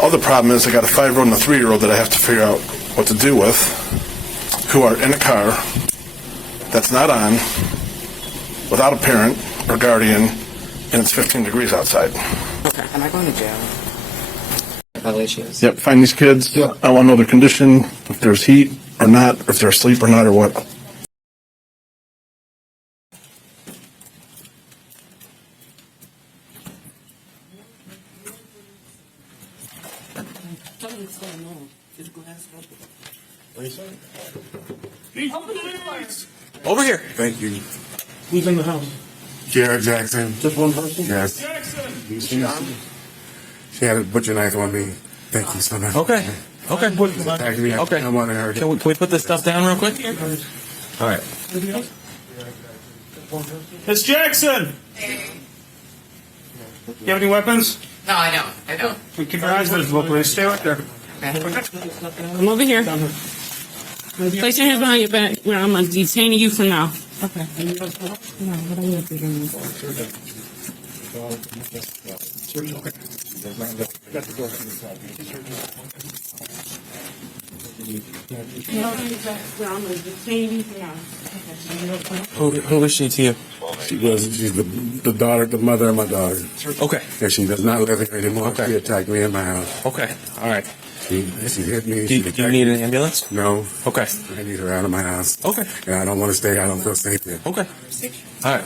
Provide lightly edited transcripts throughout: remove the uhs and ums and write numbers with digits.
Other problem is I got a 5-year-old and a 3-year-old that I have to figure out what to do with, who are in a car that's not on, without a parent or guardian, and it's 15 degrees outside. Okay. Am I going to jail? Violations. Yep, find these kids. I want to know their condition, if there's heat or not, if they're asleep or not, or what. Over here. Thank you. Who's in the house? Jared Jackson. Just one person? Yes. Jackson. She had a butcher knife on me. Thank you so much. Okay. Okay. Attacked me. Okay. I wanted her. Can we put this stuff down real quick? All right. Miss Jackson! You have any weapons? No, I don't. I don't. Keep your eyes visible, please. Stay right there. Come over here. Place your hands behind your back where I'm detaining you for now. Okay. Who is she to you? She's the daughter, the mother of my daughter. Okay. And she does not live here anymore. Okay. She attacked me in my house. Okay. All right. She hit me. Do you need an ambulance? No. Okay. I need her out of my house. Okay. And I don't want to stay. I don't feel safe here. Okay. All right.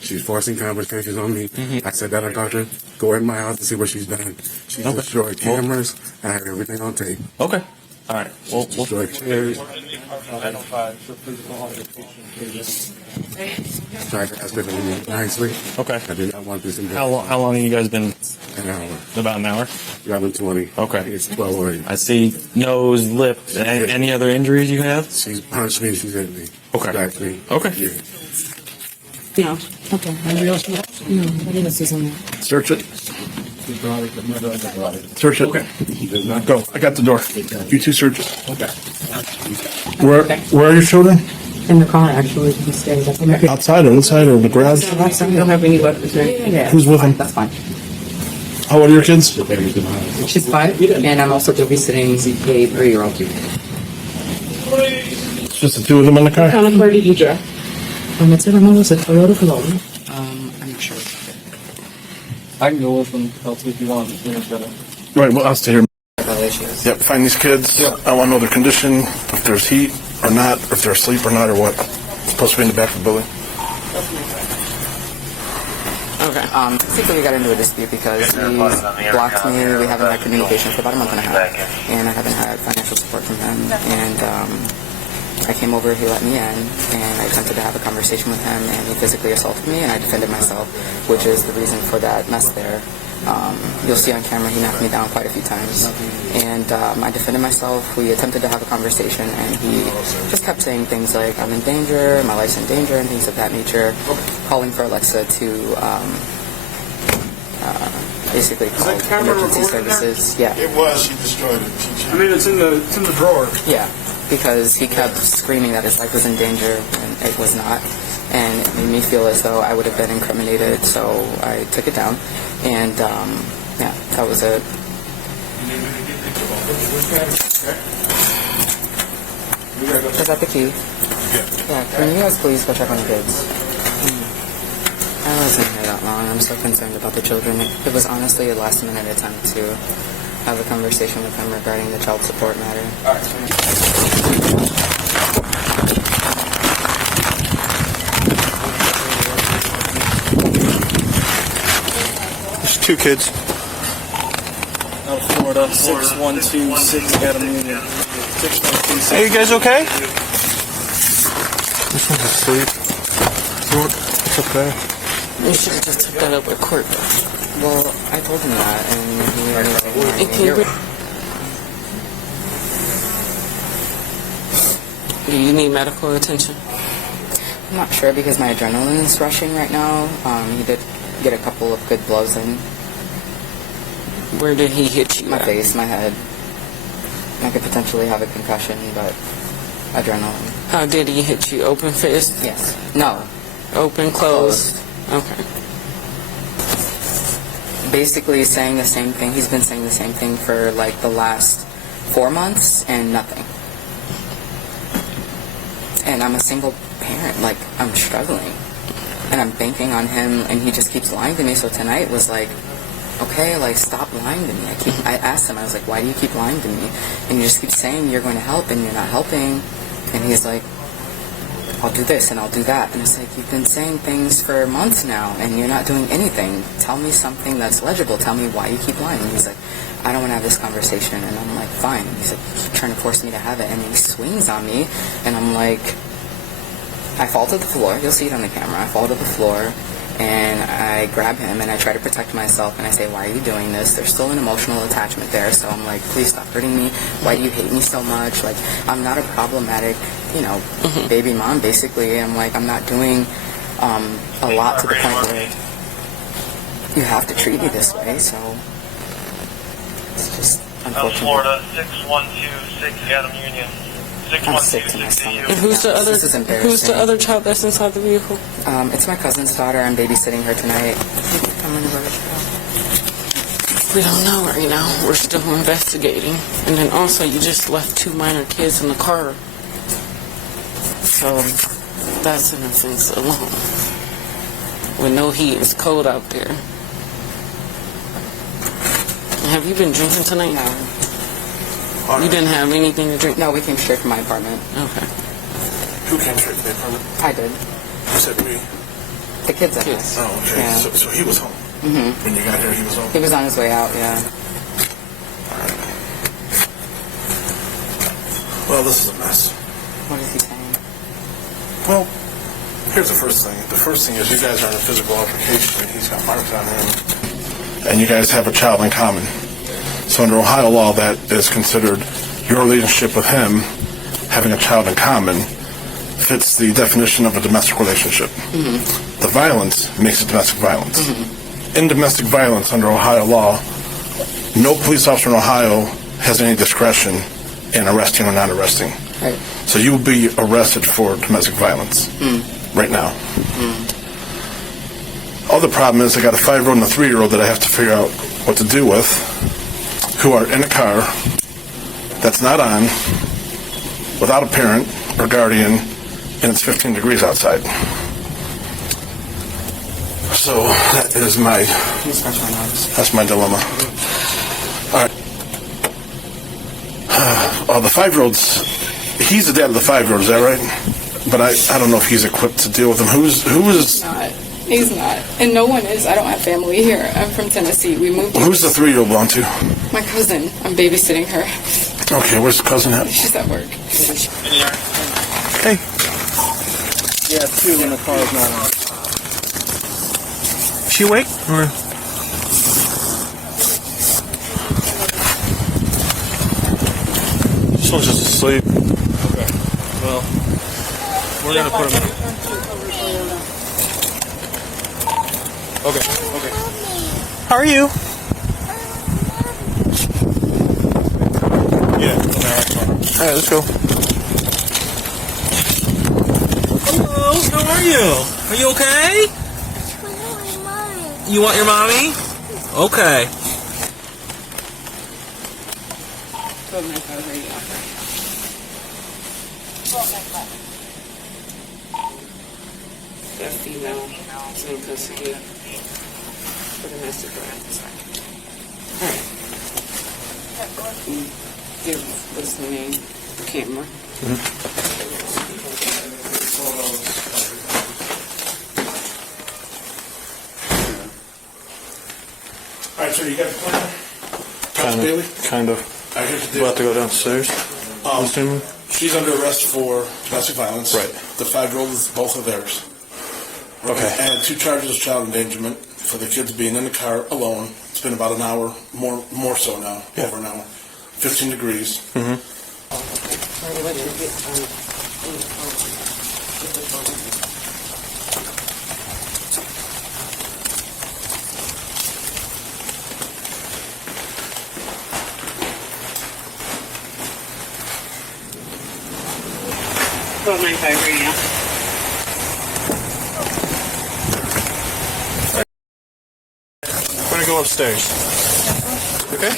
She's forcing conversations on me. Mm-hmm. I said that I talked to her. Go in my house and see what she's done. She Okay. destroyed cameras. I have everything on tape. Okay. All right. We'll Destroyed chairs. Tried to ask her to leave nicely. Okay. I did not want this in How long have you guys been? an hour. About an hour. 11:20. Okay. It's 12:08. I see nose, lip. Any other injuries you have? She's punched me. She's hit me. Okay. Backed me. Okay. Yeah. No. Okay. Anybody else? No. I didn't see something. Search it. Search it. Okay. Go. I got the door. You two search it. Okay. Where are your children? In the car, actually. He stays up in the Outside or inside or in the garage? We don't have any weapons. Yeah. Who's with him? That's fine. How old are your kids? She's 5, and I'm also babysitting a 3-year-old. It's just the two of them in the car? Kind of where did you drive? It's in a Toyota Corolla. I'm not sure. I can go with them, help if you want. Right, well, I'll stay here. Violations. Yep, find these kids. I want to know their condition, if there's heat or not, if they're asleep or not, or what. It's supposed to be in the back of the building. Okay. Basically, we got into a dispute because he blocked me. We haven't had communication for about a month and a half, and I haven't had financial support from him. And I came over, he let me in, and I attempted to have a conversation with him, and he physically assaulted me, and I defended myself, which is the reason for that mess there. You'll see on camera he knocked me down quite a few times, and I defended myself. We attempted to have a conversation, and he just kept saying things like, I'm in danger, my life's in danger, and things of that nature, calling for Alexa to basically call emergency services. Yeah. It was. She destroyed it. I mean, it's in the drawer. Yeah, because he kept screaming that his life was in danger, and it was not. And it made me feel as though I would have been incriminated, so I took it down. And, yeah, that was it. Is that the key? Yeah, can you guys please go check on the kids? I wasn't here that long. I'm so concerned about the children. It was honestly a last-minute attempt to have a conversation with them regarding the child support matter. There's 2 kids. Out of Florida, 6126 Adam Union. 6126. Hey, you guys okay? This one's asleep. It's okay. You should have just took that up with court. Well, I told him that, and he already Do you need medical attention? I'm not sure because my adrenaline is rushing right now. He did get a couple of good blows in. Where did he hit you? My face, my head. I could potentially have a concussion, but adrenaline. How did he hit you? Open fist? Yes. No. Open, closed? Okay. basically saying the same thing. He's been saying the same thing for like the last 4 months and nothing. And I'm a single parent, like I'm struggling. And I'm banking on him and he just keeps lying to me. So tonight was like, okay, like stop lying to me. I asked him, I was like, why do you keep lying to me? And you just keep saying you're going to help and you're not helping. And he's like, I'll do this and I'll do that. And it's like, you've been saying things for months now and you're not doing anything. Tell me something that's legible. Tell me why you keep lying. And he's like, I don't want to have this conversation. And I'm like, fine. And he's like, you keep trying to force me to have it. And he swings on me. And I'm like, I fall to the floor. You'll see it on the camera. I fall to the floor and I grab him and I try to protect myself and I say, why are you doing this? There's still an emotional attachment there. So I'm like, please stop hurting me. Why do you hate me so much? Like, I'm not a problematic, baby mom, basically. I'm like, I'm not doing a lot to the point where you have to treat me this way. So it's just unfortunate. Florida, 6126 Adam Union. I'm sick to my stomach. And who's the other? This is embarrassing. Who's the other child that's inside the vehicle? It's my cousin's daughter. I'm babysitting her tonight. We don't know right now. We're still investigating. And then also, you just left 2 minor kids in the car. So that's an offense alone. With no heat, it's cold out there. Have you been drinking tonight? No. You didn't have anything to drink? No, we came straight from my apartment. Okay. Who came straight to the apartment? I did. You said me. The kids at Kids. home. Oh, okay. Yeah. So he was home. When you got here, he was home. He was on his way out, yeah. Well, this is a mess. What is he saying? Well, here's the first thing. The first thing is you guys are in a physical altercation and he's got marks on him. And you guys have a child in common. So under Ohio law, that is considered your relationship with him, having a child in common, fits the definition of a domestic relationship. The violence makes it domestic violence. In domestic violence, under Ohio law, no police officer in Ohio has any discretion in arresting or not arresting. Right. So you will be arrested for domestic violence right now. Other problem is I got a 5-year-old and a 3-year-old that I have to figure out what to do with, who are in a car that's not on, without a parent or guardian, and it's 15 degrees outside. So that is that's my dilemma. All right. The 5-year-old's, he's the dad of the 5-year-old, is that right? But I don't know if he's equipped to deal with him. Who is? Not. He's not. And no one is. I don't have family here. I'm from Tennessee. We moved here. Who's the 3-year-old belong to? My cousin. I'm babysitting her. Okay, where's the cousin at? She's at work. Hey. Yeah, 2 when the car is not on. She awake? Or? This one's just asleep. Okay. Well, we're gonna put him in. Okay. How are you? Yeah. Okay, that's fine. Alright, let's go. Hello, how are you? Are you okay? You want your mommy? Okay. That female is in custody for domestic violence. Alright. Give what's the name? The camera. All right, sir, you got a plan? Dr. Bailey? Kind of. All right, here's the We'll have deal. to go downstairs. Assuming. She's under arrest for domestic violence. Right. The 5-year-old is both of theirs. Okay. And 2 charges of child endangerment for the kids being in the car alone. It's been about an hour, more so now, Yeah. over an hour. 15 degrees. Radio. We're gonna go go upstairs. Okay?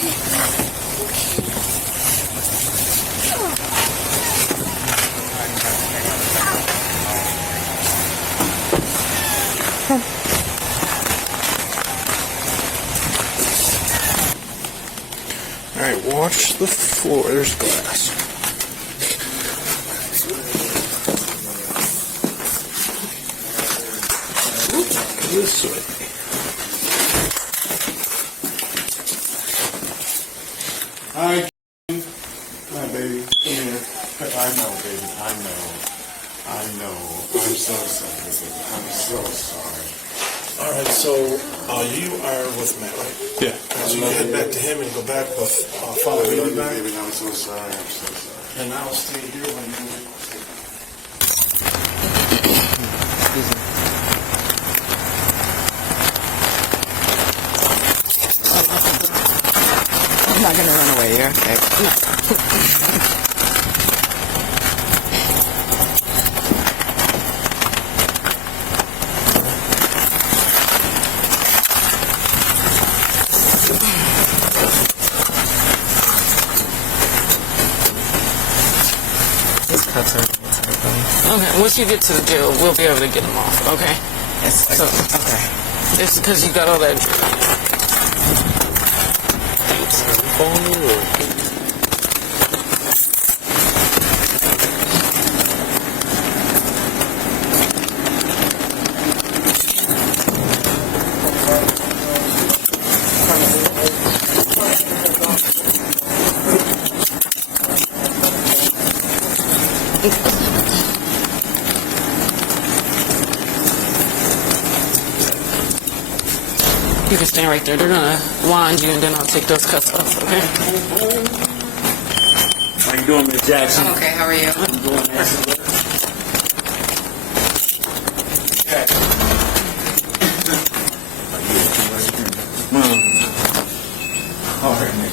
All right, watch the floor. There's glass. This way. Hi, hi, baby. Come here. I know, baby. I know. I'm so sorry, baby. I'm so sorry. All right, so you are with Matt, right? Yeah. So you head back to him and go back with Father Baby, back. baby, I'm so sorry. I'm so sorry. And I'll stay here when you do it. I'm not gonna run away. You're okay. This cuts everything. Okay, once you get to the jail, we'll be able to get him off, okay? Yes. So, Okay. it's because you got all that. You can stand right there. They're gonna wind you, and then I'll take those cuffs off, okay? How you doing, Miss Jackson? I'm okay. How are you? All right, Nick.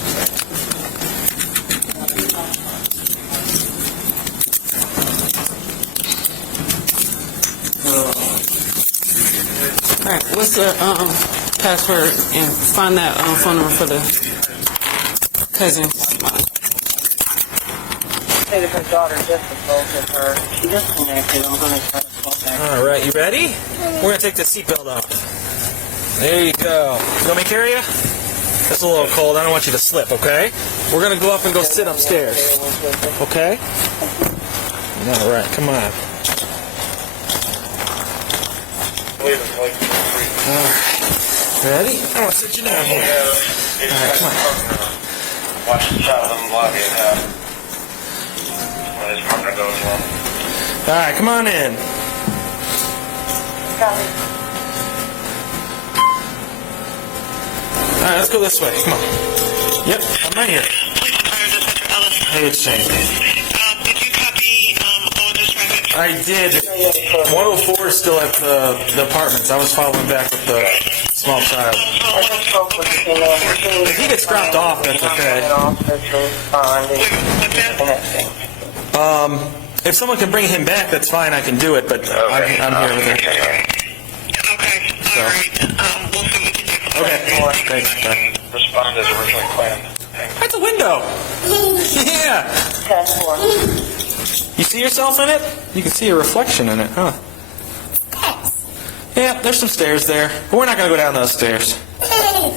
All right, what's the password, and find that phone number for the cousin. Say that her daughter just assaulted her. She disconnected. I'm going to try to call back. All right, you ready? We're going to take the seatbelt off. There you go. You want me to carry you? It's a little cold. I don't want you to slip, okay? We're going to go up and go sit upstairs. Okay? All right, come on. All right. Ready? I'm going to sit you down here. All right, come on. Watch the shot of them lobby when his partner goes on. All right, come on in. All right, let's go this way. Come on. Yep, I'm right here. Hey, it's Shane. Did you copy all this record? I did. 104 is still at the apartments. I was following back with the small child. I just spoke with the female. If he gets dropped off, that's okay. If someone can bring him back, that's fine. I can do it, but I'm here with him. Okay, all right. We'll see what we can do. Okay, thanks. Bye. Respond as originally planned. That's a window. Yeah. 10-4. You see yourself in it? You can see a reflection in it, huh? Yeah, there's some stairs there, but we're not going to go down those stairs. All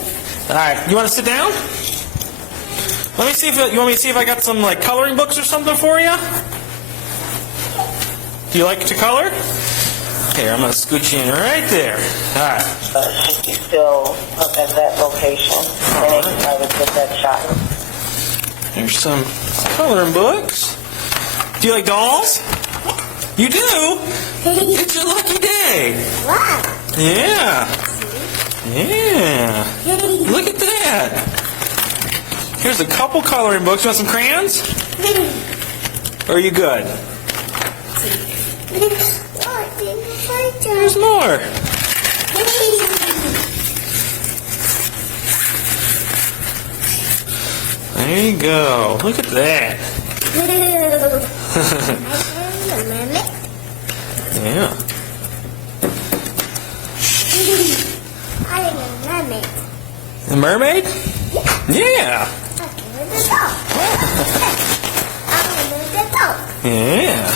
right, you want to sit down? Let me see if you want me to see if I got some like coloring books or something for you. Do you like to color? Here, I'm going to scoot you in right there. All right. She's still up at that location. And I would get that shot. Here's some coloring books. Do you like dolls? You do? It's your lucky day. Yeah. Yeah. Look at that. Here's a couple coloring books. You want some crayons? Or are you good? There's more. There you go. Look at that. Yeah. The mermaid? Yeah. Yeah.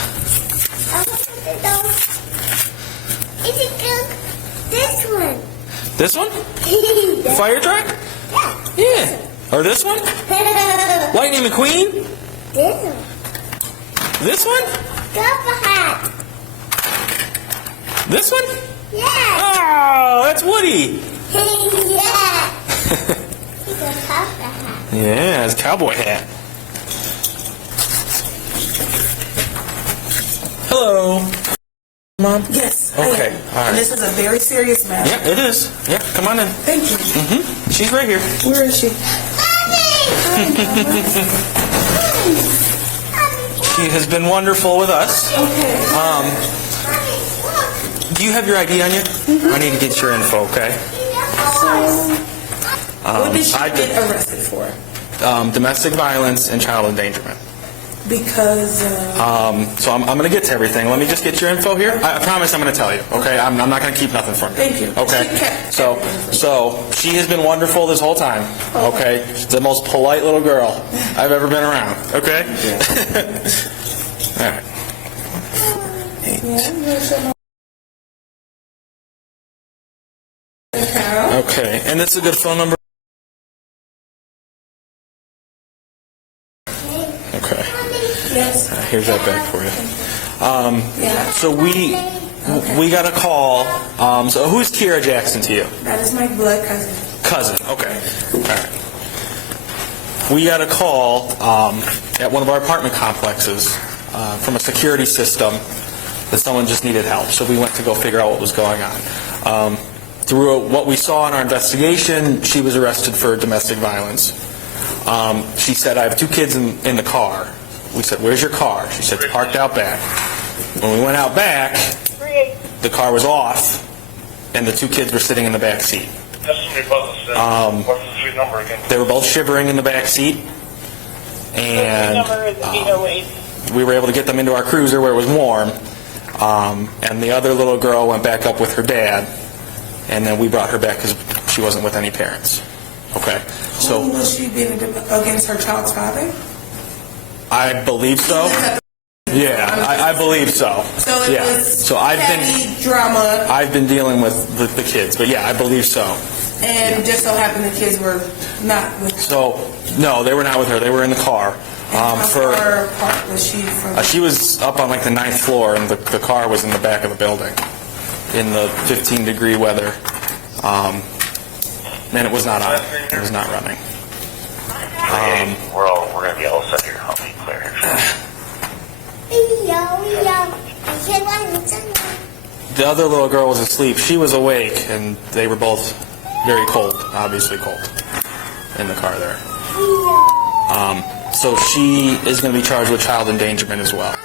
Is it good? This one. This one? Fire truck? Yeah. Or this one? Lightning McQueen? This one. This one? Purple hat. This one? Yeah. Oh, that's Woody. Yeah. It's a purple hat. Yeah, it's a cowboy hat. Hello. Mom? Yes. Okay, all right. And this is a very serious matter. Yeah, it is. Yeah, come on in. Thank you. She's right here. Where is she? She has been wonderful with us. Okay. Do you have your ID on you? I need to get your info, okay? What did she get arrested for? Domestic violence and child endangerment. Because So I'm going to get to everything. Let me just get your info here. I promise I'm going to tell you, okay? I'm not going to keep nothing from you. Thank you. Okay? So she has been wonderful this whole time, okay? She's the most polite little girl I've ever been around, okay? All right. 8. Okay, and this is a good phone number? Okay. yes. Here's that bag for you. So we got a call. So who's Kiera Jackson to you? That is my blood cousin. Cousin. Okay. All right. We got a call at one of our apartment complexes from a security system that someone just needed help. So we went to go figure out what was going on. Through what we saw in our investigation, she was arrested for domestic violence. She said, I have 2 kids in the car. We said, where's your car? She said, it's parked out back. When we went out back, the car was off, and the 2 kids were sitting in the back seat. What's the street number again? They were both shivering in the back seat, and we were able to get them into our cruiser where it was warm, and the other little girl went back up with her dad, and then we brought her back because she wasn't with any parents. Okay, so Who was she being against her child's father? I believe so. Yeah, I believe so. So it was so petty drama, I've been dealing with the kids, but yeah, I believe so. and just so happened the kids were not with her. So no, they were not with her. They were in the car. How far apart was she from? She was up on like the 9th floor, and the car was in the back of the building in the 15-degree weather. And it was not on. It was not running. We're gonna be all set here. I'll be clear here. The other little girl was asleep. She was awake, and they were both very cold, obviously cold, in the car there. So she is going to be charged with child endangerment as well.